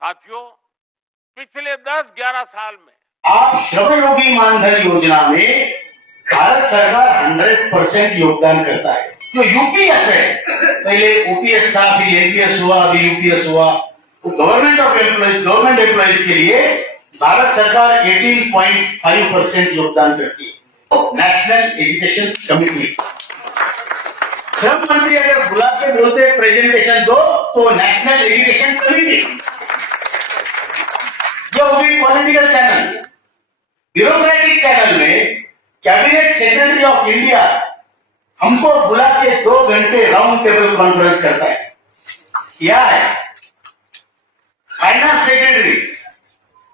साथियों, पिछले 10-11 साल में आप श्रमयोगी मानधन योजना में भारत सरकार 100% योगदान करता है। जो यूपीएस है, पहले ओपीएस था, फिर एनपीएस हुआ, अभी यूपीएस हुआ, तो गवर्नमेंट एम्प्लॉइज के लिए भारत सरकार 18.5% योगदान करती है। तो नेशनल एजुकेशन कमिटी, श्रम मंत्री अगर बुला के बोलते प्रेजेंटेशन दो तो नेशनल एजुकेशन कमिटी, जो भी पॉलिटिकल चैनल, ब्यूरोक्रेटिक चैनल में कैबिनेट सेक्रेटरी ऑफ इंडिया हमको बुला के 2 घंटे राउंड टेबल कॉन्फ्रेंस करता है। क्या है? Finance secretary,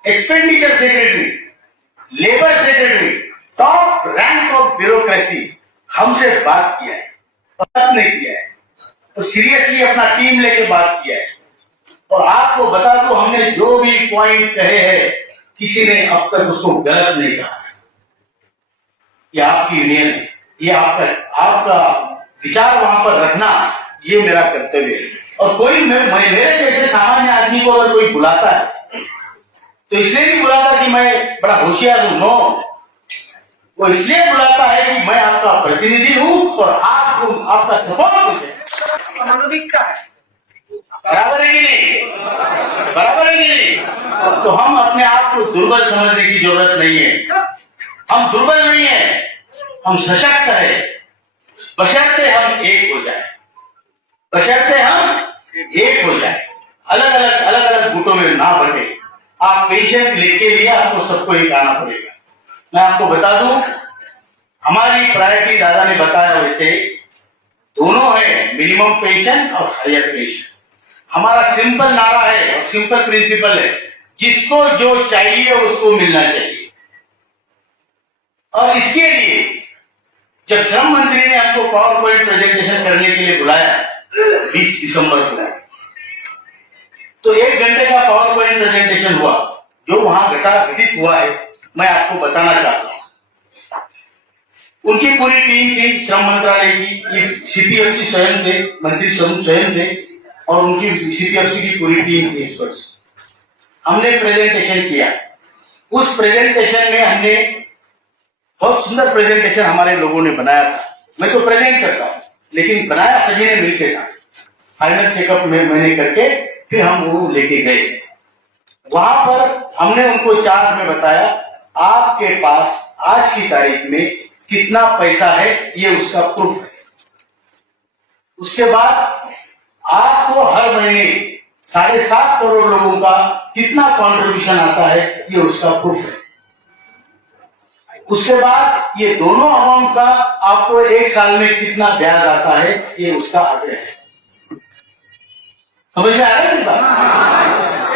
expenditure secretary, labour secretary, top rank of bureaucracy हमसे बात किया है, बात नहीं किया है, तो सीरियसली अपना टीम लेके बात किया है। और आपको बता दो, हमने जो भी पॉइंट कहे हैं, किसी ने अब तक उसको गलत नहीं कहा। ये आपकी यूनियन है, ये आपका विचार वहां पर रखना, ये मेरा कर्तव्य है। और कोई मेरे जैसे सामान्य आदमी को अगर कोई बुलाता है तो इसलिए नहीं बुलाता कि मैं बड़ा होशियार हूं, नो, वो इसलिए बुलाता है कि मैं आपका प्रतिनिधि हूं और आपका सपोर्ट है। बराबर है कि नहीं? बराबर है कि नहीं? तो हम अपने आप को दुर्बल समझने की जरूरत नहीं है। हम दुर्बल नहीं है, हम सशक्त है, बशर्ते हम एक हो जाए, बशर्ते हम एक हो जाए, अलग अलग गुटों में ना बटे। आप पेशेंट लेके लिए आपको सबको एक आना पड़ेगा। मैं आपको बता दूं, हमारी प्रायोरिटी दादा ने बताया वैसे दोनों है, मिनिमम पेंशन और हायर पेंशन। हमारा सिंपल नारा है और सिंपल प्रिंसिपल है, जिसको जो चाहिए उसको मिलना चाहिए। और इसके लिए जब श्रम मंत्री ने आपको पावर पॉइंट प्रेजेंटेशन करने के लिए बुलाया 20 दिसंबर को, तो 1 घंटे का पावर पॉइंट प्रेजेंटेशन हुआ। जो वहां घटित हुआ है मैं आपको बताना चाहता हूं। उनकी पूरी टीम थी श्रम मंत्रालय की, सीपीएफसी स्वयं थे, मंत्री स्वयं थे, और उनकी सीपीएफसी की पूरी टीम थी। इस वर्ष हमने प्रेजेंटेशन किया। उस प्रेजेंटेशन में हमने बहुत सुंदर प्रेजेंटेशन हमारे लोगों ने बनाया था। मैं तो प्रेजेंट करता हूं, लेकिन बनाया सभी ने मिलकर था। फाइनल चेकअप में मैंने करके फिर हम वो लेके गए। वहां पर हमने उनको चार्ट में बताया, आपके पास आज की तारीख में कितना पैसा है, ये उसका प्रूफ है। उसके बाद आपको हर महीने 7.5 करोड़ लोगों का कितना कंट्रीब्यूशन आता है, ये उसका प्रूफ है। उसके बाद ये दोनों अमाउंट का आपको 1 साल में कितना ब्याज आता है, ये उसका आंकड़ा है। समझ में आ रहा है?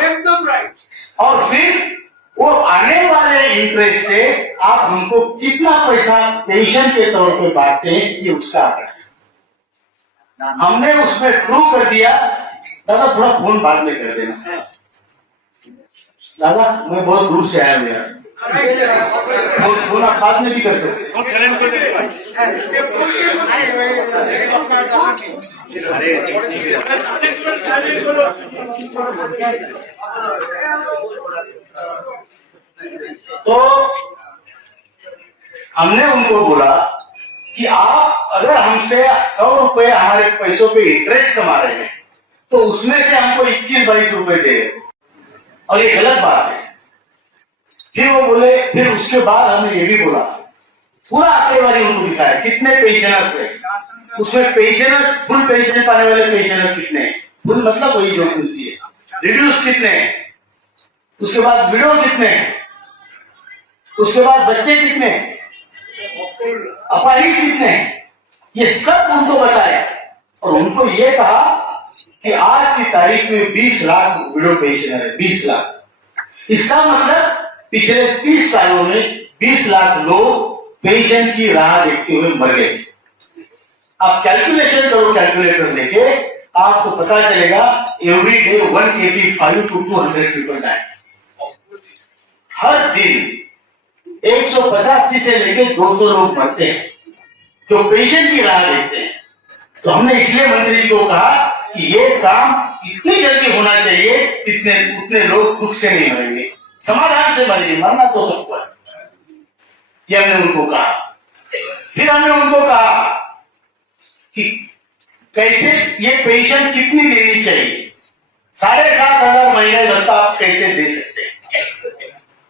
एकदम राइट। और फिर वो आने वाले इंटरेस्ट से आप उनको कितना पैसा पेंशन के तौर पे बांटते हैं, ये उसका आंकड़ा है। हमने उसमें प्रूव कर दिया। दादा थोड़ा फोन बाद में कर देना। दादा मैं बहुत दूर से आया हूं यार, फोन आप बाद में भी कर सकते। तो हमने उनको बोला कि आप अगर हमसे 100 रुपए हमारे पैसों पे इंटरेस्ट कमा रहे हैं, तो उसमें से हमको 21-22 रुपए दे, और ये गलत बात है। फिर वो बोले, फिर उसके बाद हमने ये भी बोला, पूरा आंकड़ेवारी उनको दिखाया कितने पेंशनर्स है, उसमें पेंशनर्स, फुल पेंशन पाने वाले पेंशनर कितने हैं, फुल मतलब वही जो मिलती है, रिड्यूस कितने हैं, उसके बाद विडो कितने हैं, उसके बाद बच्चे कितने, अपाहिज कितने हैं, ये सब उनको बताया। और उनको ये कहा कि आज की तारीख में 20 लाख विडो पेंशनर है, 20 लाख। इसका मतलब पिछले 30 सालों में 20 लाख लोग पेंशन की राह देखते हुए मर गए। आप कैलकुलेशन करो, कैलकुलेटर लेके आपको पता चलेगा every day 185 to 200 people die. हर दिन 185 से लेकर 200 लोग मरते हैं जो पेंशन की राह देखते हैं। तो हमने इसलिए मंत्री जी को कहा कि ये काम इतनी जल्दी होना चाहिए इतने उतने लोग दुख से नहीं मरेंगे, समाधान से मरेंगे। मरना तो सबको है, ये हमने उनको कहा। फिर हमने उनको कहा कि कैसे ये पेंशन कितनी देनी चाहिए, 7,500 महंगाई भत्ता आप कैसे दे सकते हैं?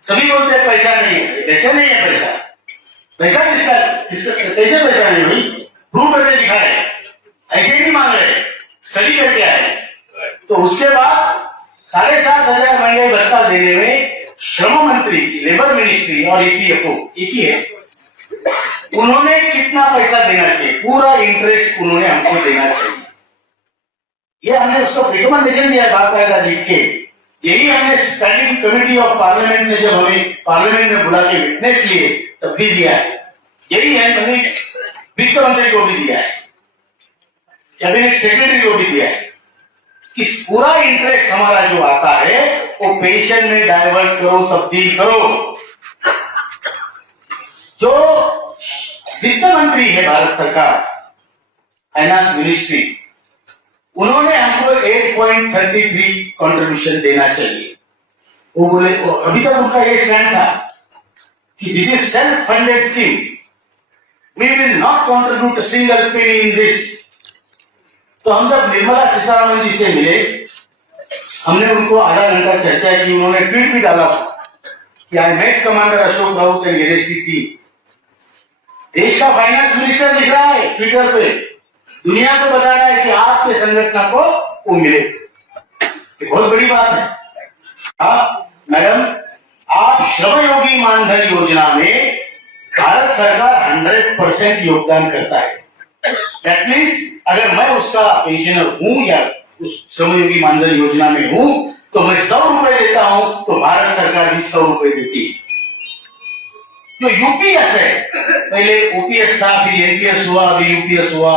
सभी बोलते हैं पैसा नहीं है, कैसे नहीं है पैसा? पैसा किसका कैसे पैसा नहीं भाई? प्रूव करके दिखाए, ऐसे ही नहीं मांग रहे, स्टडी करके आए। तो उसके बाद 7,500 महंगाई भत्ता देने में श्रम मंत्री, लेबर मिनिस्ट्री और ईपीएफओ एक ही है, उन्होंने कितना पैसा देना चाहिए, पूरा इंटरेस्ट उन्होंने हमको देना चाहिए। ये हमने उसको रिकमेंडेशन दिया बाकायदा लिख के। यही हमने स्टैंडिंग कमेटी ऑफ पार्लियामेंट ने जब हमें पार्लियामेंट में बुला के विटनेस लिए तब भी दिया है। यही है, मैंने वित्त मंत्री को भी दिया है, कैबिनेट सेक्रेटरी को भी दिया है कि पूरा इंटरेस्ट हमारा जो आता है वो पेंशन में डाइवर्ट करो, तब्दील करो। जो वित्त मंत्री है भारत सरकार, फाइनेंस मिनिस्ट्री, उन्होंने हमको 8.33 कंट्रीब्यूशन देना चाहिए। वो बोले, अभी तक उनका ये स्टैंड था कि this is self funded scheme, we will not contribute a single penny in this. तो हम जब निर्मला सीतारमण जी से मिले, हमने उनको आधा घंटा चर्चा की। उन्होंने ट्वीट भी डाला कि I met commander Ashok Raut and LAC team. देश का फाइनेंस मिनिस्टर दिख रहा है ट्विटर पे, दुनिया को बता रहा है कि आपके संगठन को वो मिले, बहुत बड़ी बात है। हाँ मैडम, आप श्रमयोगी मानधन योजना में भारत सरकार 100% योगदान करता है। दैट मीन्स अगर मैं उसका पेंशनर हूं या उस श्रमयोगी मानधन योजना में हूं तो मैं 100 रुपए देता हूं तो भारत सरकार भी 100 रुपए देती है। जो यूपीएस है, पहले ओपीएस था, फिर एनपीएस हुआ, अभी यूपीएस हुआ।